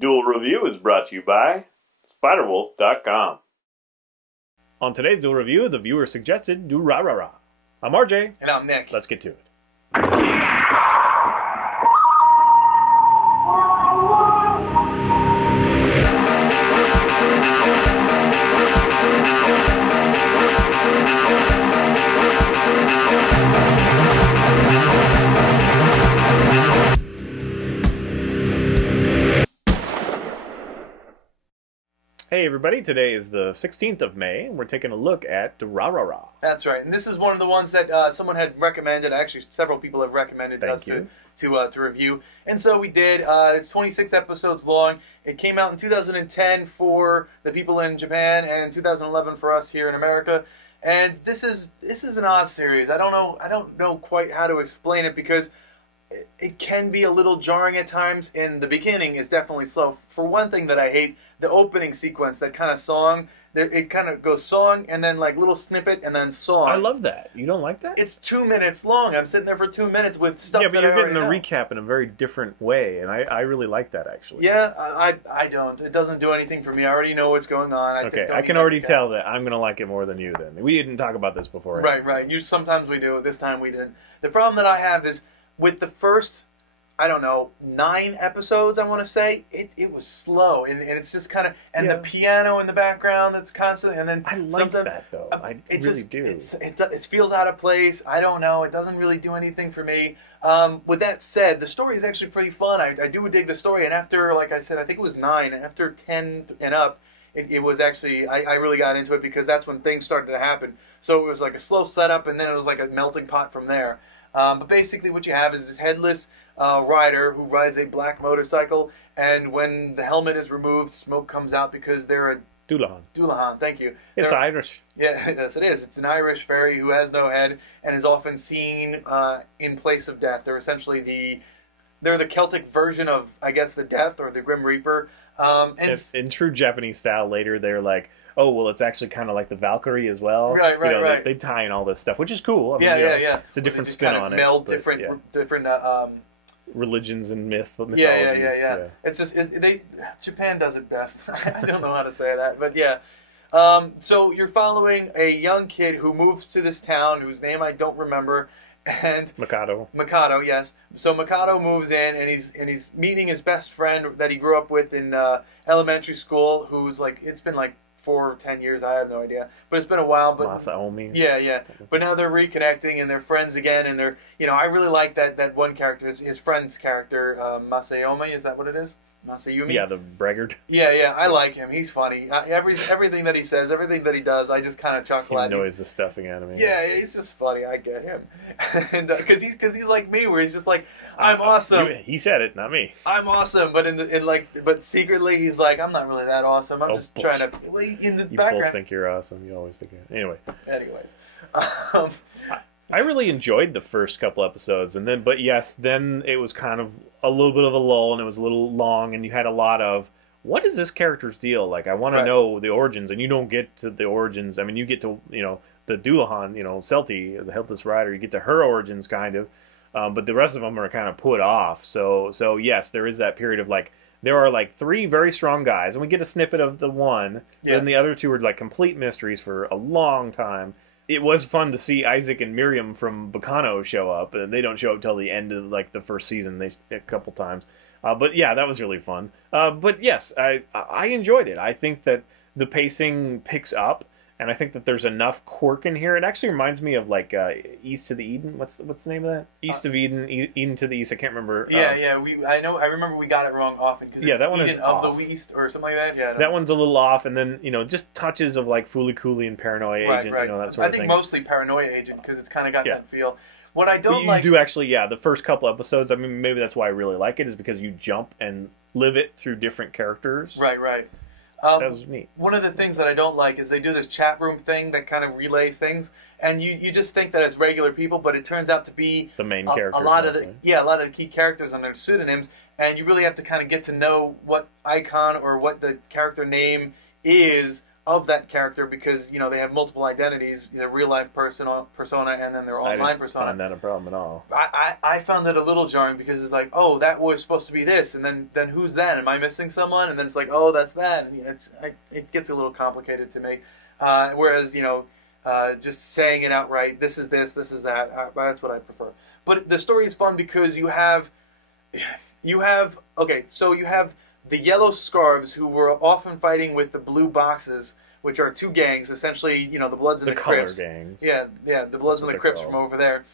Duel Review is brought to you by SpiderWolf.com. On today's Duel Review, the viewer suggested Durarara. I'm RJ. And I'm Nick. Let's get to it. Hey everybody, today is the 16th of May, and we're taking a look at Durarara. That's right, and this is one of the ones that someone had recommended. Actually, several people have recommended us to review, and so we did. It's 26 episodes long. It came out in 2010 for the people in Japan, and 2011 for us here in America. And this is an odd series. I don't know quite how to explain it because it can be a little jarring at times. In the beginning, it's definitely slow. For one thing that I hate, the opening sequence, that kind of song, it kind of goes song and then like little snippet and then song. I love that. You don't like that? It's 2 minutes long. I'm sitting there for 2 minutes with stuff. Yeah, but that you're I getting the already know. recap in a very different way, and I really like that actually. Yeah, I don't. It doesn't do anything for me. I already know what's going on. I can already tell that I'm going to like it more than you then. We didn't talk about this before. Right. Sometimes we do. This time we didn't. The problem that I have is with the first, I don't know, 9 episodes, I want to say, it was slow. And it's just kind of, and the piano in the background that's constant, and then I like that, though. I really do. It feels out of place. I don't know. It doesn't really do anything for me. With that said, the story is actually pretty fun. I do dig the story, and after, like I said, I think it was 9, after 10 and up, it was actually, I really got into it because that's when things started to happen. So it was like a slow setup, and then it was like a melting pot from there. But basically what you have is this headless rider who rides a black motorcycle, and when the helmet is removed, smoke comes out because they're a Dullahan, thank you. It's Irish. Yeah, yes it is. It's an Irish fairy who has no head and is often seen in place of death. They're essentially they're the Celtic version of, I guess, the Death or the Grim Reaper. And in true Japanese style, later they're like, oh, well, it's actually kind of like the Valkyrie as well. Right. They tie in all this stuff, which is cool. I mean, yeah. It's a different spin on it. Meld different religions and mythologies. Yeah. It's just Japan does it best. I don't know how to say that, but yeah. So you're following a young kid who moves to this town whose name I don't remember, and Mikado, yes. So Mikado moves in, and he's meeting his best friend that he grew up with in elementary school, who's like, it's been like 4 or 10 years, I have no idea, but it's been a while. But Masaomi. Yeah. But now they're reconnecting and they're friends again, and they're, I really like that one character, his friend's character, Masayomi, is that what it is? Masayumi? Yeah, the braggart. Yeah, I like him. He's funny. Everything that he says, everything that he does, I just kind of chuckle at. He annoys the stuffing out of me. Yeah, he's just funny. I get him, and because he's like me, where he's just like, I'm awesome. He said it, not me. I'm awesome, but but secretly he's like, I'm not really that awesome. I'm just trying to in the background. You both think you're awesome. You always think it. Anyways. I really enjoyed the first couple episodes, and then it was kind of a little bit of a lull, and it was a little long, and you had a lot of, what is this character's deal? Like, I want to know the origins, and you don't get to the origins. I mean, you get to, the Dullahan, Celti, the Helpless Rider, you get to her origins, kind of, but the rest of them are kind of put off. So yes, there is that period of, like, there are, like, 3 very strong guys, and we get a snippet of the one, and the other 2 are, like, complete mysteries for a long time. It was fun to see Isaac and Miriam from Bacano show up, and they don't show up till the end of like the first season. A couple times, but yeah, that was really fun. But yes, I enjoyed it. I think that the pacing picks up, and I think that there's enough quirk in here. It actually reminds me of like East to the Eden. What's the name of that? East of Eden, Eden to the East. I can't remember. I remember we got it wrong often because that one Eden is of off. The East or something like that. Yeah, that one's a little off, and then just touches of like Fooly Cooley and Paranoia Agent. Right. That sort of thing. I think mostly Paranoia Agent because it's kind of got that feel. What I don't like, you do actually, the first couple episodes. I mean, maybe that's why I really like it, is because you jump and live it through different characters. Right. That was neat. One of the things that I don't like is they do this chat room thing that kind of relays things, and you just think that it's regular people, but it turns out to be the main characters. A lot of the key characters on their pseudonyms, and you really have to kind of get to know what icon or what the character name is of that character because they have multiple identities, their real life persona and then their online persona. I didn't find that a problem at all. I found it a little jarring because it's like, oh, that was supposed to be this, and then who's that? Am I missing someone? And then it's like, oh, that's that. And it gets a little complicated to me. Whereas just saying it outright, this is this is that. That's what I prefer. But the story is fun because you have the yellow scarves who were often fighting with the blue boxes, which are two gangs, essentially, the Bloods and the Crips. The color gangs. Yeah, the Bloods and the Crips from over there,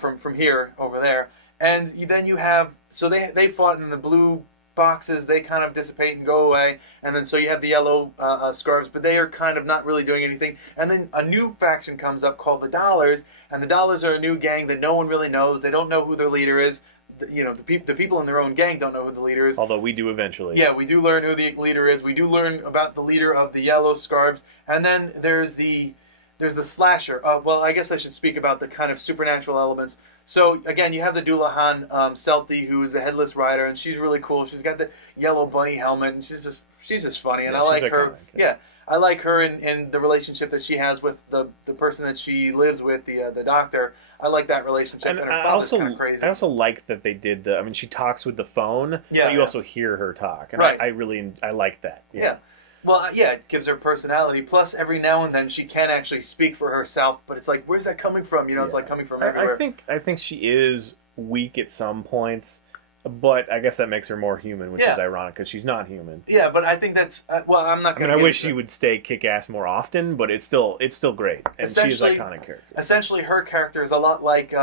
from here over there. And then you have, so they fought in the blue boxes, they kind of dissipate and go away, and then so you have the yellow scarves, but they are kind of not really doing anything. And then a new faction comes up called the Dollars, and the Dollars are a new gang that no one really knows. They don't know who their leader is. The people in their own gang don't know who the leader is. Although we do eventually. Yeah, we do learn who the leader is. We do learn about the leader of the yellow scarves. And then there's the slasher. Well, I guess I should speak about the kind of supernatural elements. So, again, you have the Dullahan Selty, who is the headless rider, and she's really cool. She's got the yellow bunny helmet, and she's just funny. And I like her. Yeah, I like her in the relationship that she has with the person that she lives with, the doctor. I like that relationship. And I also like that they did she talks with the phone, but you also hear her talk. And right. I like that. Yeah. Well, it gives her personality. Plus, every now and then she can actually speak for herself, but it's like, where's that coming from? It's like coming from everywhere. I think she is weak at some points, but I guess that makes her more human, which is ironic because she's not human. Yeah, but I think that's I'm not going to. I wish she would stay kick-ass more often, but it's still great, and she's an iconic character. Essentially, her character is a lot like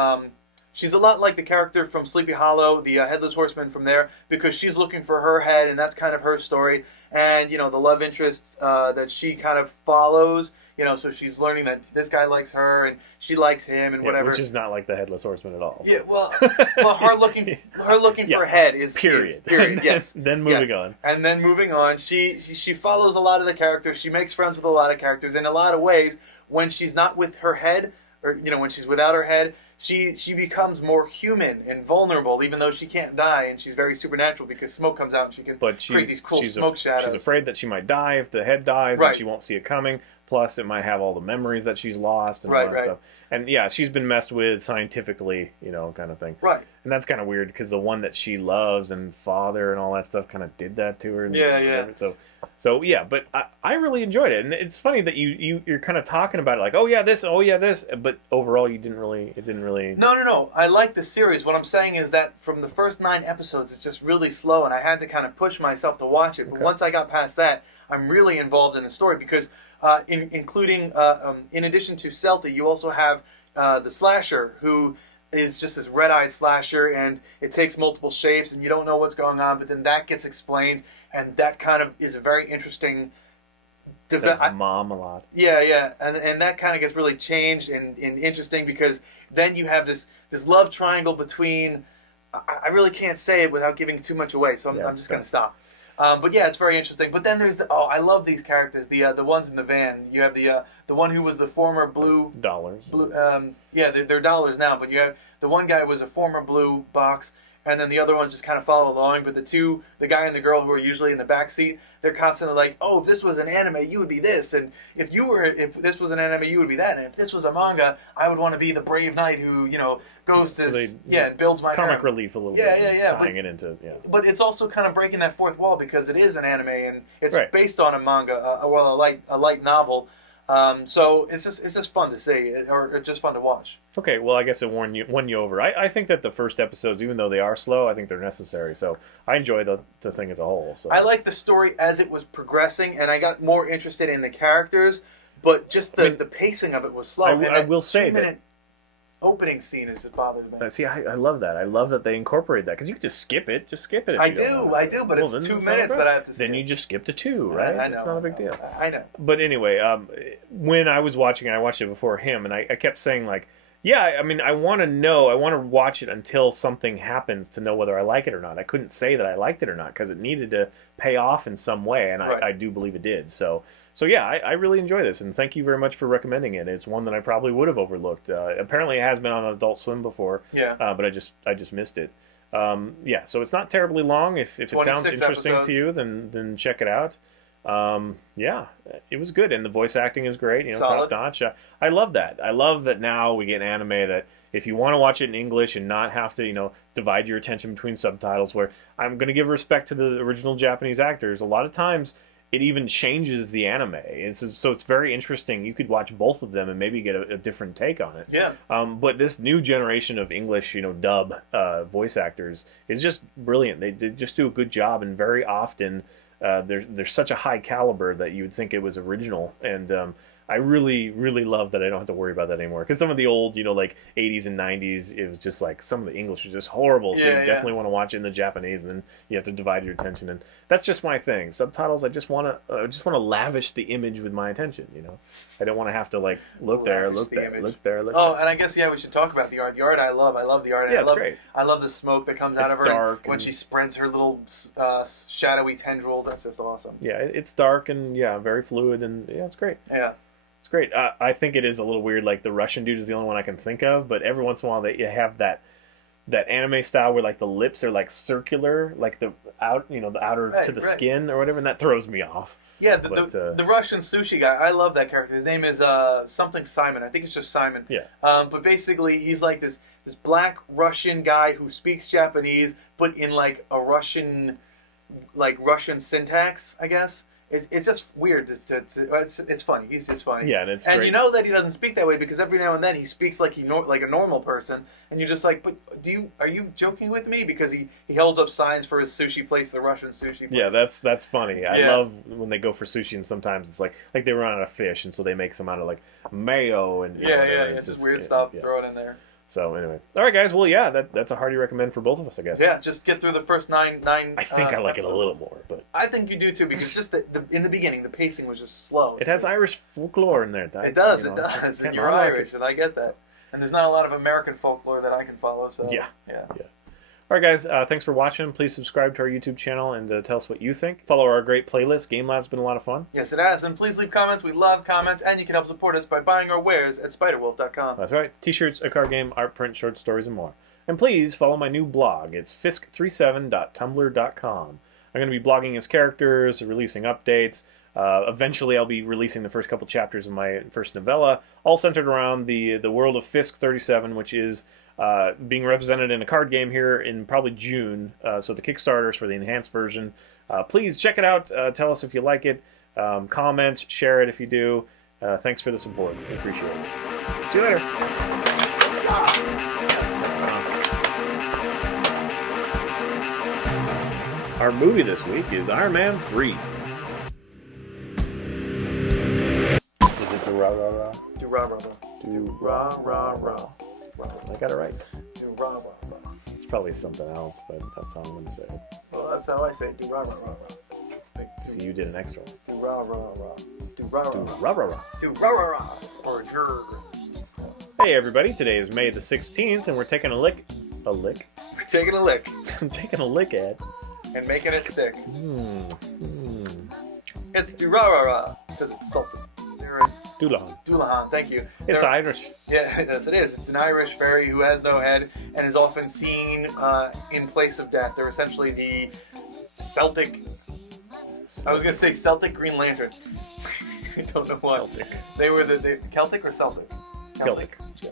she's a lot like the character from Sleepy Hollow, the Headless Horseman from there, because she's looking for her head, and that's kind of her story. And the love interest that she kind of follows. So she's learning that this guy likes her and she likes him and whatever. Which is not like the Headless Horseman at all. Yeah, well, her looking for a head is period. Yes. Then moving on. And then moving on, she follows a lot of the characters. She makes friends with a lot of characters in a lot of ways. When she's not with her head, or when she's without her head, she becomes more human and vulnerable, even though she can't die, and she's very supernatural because smoke comes out and she can create these cool smoke shadows. She's afraid that she might die if the head dies, and she won't see it coming. Plus, it might have all the memories that she's lost and all that stuff. And she's been messed with scientifically, kind of thing. Right. And that's kind of weird because the one that she loves and father and all that stuff kind of did that to her. And So but I really enjoyed it, and it's funny that you're kind of talking about it like, oh yeah, this, but overall it didn't really. No. I like the series. What I'm saying is that from the first 9 episodes, it's just really slow, and I had to kind of push myself to watch it. But once I got past that, I'm really involved in the story because, in addition to Celta, you also have the slasher who is just this red-eyed slasher, and it takes multiple shapes, and you don't know what's going on, but then that gets explained, and that kind of is a very interesting... Says mom a lot. Yeah, and that kind of gets really changed and interesting because then you have this love triangle between... I really can't say it without giving too much away, so I'm just going to stop. But yeah, it's very interesting. But then there's I love these characters. The ones in the van. You have the one who was the former blue Dollars. They're Dollars now. But you have the one guy who was a former blue box, and then the other ones just kind of follow along. But the guy and the girl who are usually in the back seat, they're constantly like, oh, if this was an anime, you would be this, and if this was an anime, you would be that, and if this was a manga, I would want to be the brave knight who goes and builds my comic relief a little bit. Tying it into But it's also kind of breaking that fourth wall because it is an anime and it's based on a manga, a light novel. So it's just fun to see, or just fun to watch. Okay, well, I guess it won you over. I think that the first episodes, even though they are slow, I think they're necessary. So I enjoy the thing as a whole. So I like the story as it was progressing, and I got more interested in the characters, but just the pacing of it was slow. I will say that opening scene is what bothers me. See, I love that. I love that they incorporate that because you can just skip it. Just skip it. If I do, but it's 2 minutes that I have to skip. Then you just skip to 2, right? I know. It's not a big deal. I know. But anyway, when I was watching, I watched it before him, and I kept saying like, yeah, I mean, I want to watch it until something happens to know whether I like it or not. I couldn't say that I liked it or not because it needed to pay off in some way, and I do believe it did. So yeah, I really enjoy this, and thank you very much for recommending it. It's one that I probably would have overlooked. Apparently, it has been on Adult Swim before, but I just missed it. So it's not terribly long. If it sounds interesting to you, then check it out. Yeah, it was good, and the voice acting is great. Solid. Top notch. I love that. I love that now we get an anime that if you want to watch it in English and not have to, divide your attention between subtitles, where I'm going to give respect to the original Japanese actors. A lot of times, it even changes the anime. So it's very interesting. You could watch both of them and maybe get a different take on it. Yeah. But this new generation of English, dub voice actors is just brilliant. They just do a good job, and very often they're such a high caliber that you would think it was original. And I really, really love that I don't have to worry about that anymore. Because some of the old, like 80s and 90s, it was just like some of the English was just horrible. So you definitely want to watch it in the Japanese, and then you have to divide your attention. And that's just my thing. Subtitles, I just want to lavish the image with my attention. I don't want to have to look there. Oh, and I guess we should talk about the art. The art I love. I love the art. Yeah, it's great. I love the smoke that comes out of her dark when she spreads her little shadowy tendrils. That's just awesome. Yeah, it's dark and very fluid, and it's great. Yeah. It's great. I think it is a little weird. Like the Russian dude is the only one I can think of, but every once in a while you have that anime style where the lips are circular, the outer to the skin or whatever, and that throws me off. Yeah, the Russian sushi guy. I love that character. His name is something Simon. I think it's just Simon. Yeah. But basically, he's this black Russian guy who speaks Japanese, but in a Russian syntax, I guess. It's just weird. It's funny. He's just funny. Yeah, and it's and great. You know that he doesn't speak that way because every now and then he speaks like a normal person, and you're just like, but are you joking with me? Because he holds up signs for his sushi place, the Russian sushi place. Yeah, that's funny. I love when they go for sushi, and sometimes it's like they run out of fish, and so they make some out of mayo and it's just weird stuff. Throw it in there. So anyway, all right, guys. Well, that's a hearty recommend for both of us, I guess. Yeah, just get through the first nine. I think I like it a little more, but I think you do too because just in the beginning the pacing was just slow. It has Irish folklore in there. It does. And you're Irish, and I get that. And there's not a lot of American folklore that I can follow. So yeah. All right, guys. Thanks for watching. Please subscribe to our YouTube channel and tell us what you think. Follow our great playlist. Game Lab's been a lot of fun. Yes, it has. And please leave comments. We love comments. And you can help support us by buying our wares at spiderwolf.com. That's right. T-shirts, a card game, art print, short stories, and more. And please follow my new blog. It's fisk37.tumblr.com. I'm going to be blogging as characters, releasing updates. Eventually, I'll be releasing the first couple chapters of my first novella, all centered around the world of Fisk 37, which is being represented in a card game here in probably June. So the Kickstarter is for the enhanced version. Please check it out. Tell us if you like it. Comment, share it if you do. Thanks for the support. We appreciate it. See you later. Our movie this week is Iron Man 3. Is it Durarara? Durarara. Durarara. I got it right. Durarara. It's probably something else, but that's how I'm going to say it. Well, that's how I say it. Durarara. So you did an extra one. Durarara. Durarara. Durarara. Durarara. Or jurr. Hey everybody, today is May the 16th, and we're taking a lick. A lick? We're taking a lick. I'm taking a lick at. And making it sick. It's Durarara. Because it's salted. Dullahan, thank you. It's Irish. Yeah, yes, it is. It's an Irish fairy who has no head and is often seen in place of death. They're essentially the Celtic... I was going to say Celtic Green Lantern. I don't know what. Celtic. They were the Celtic or Celtic? Celtic. Yeah.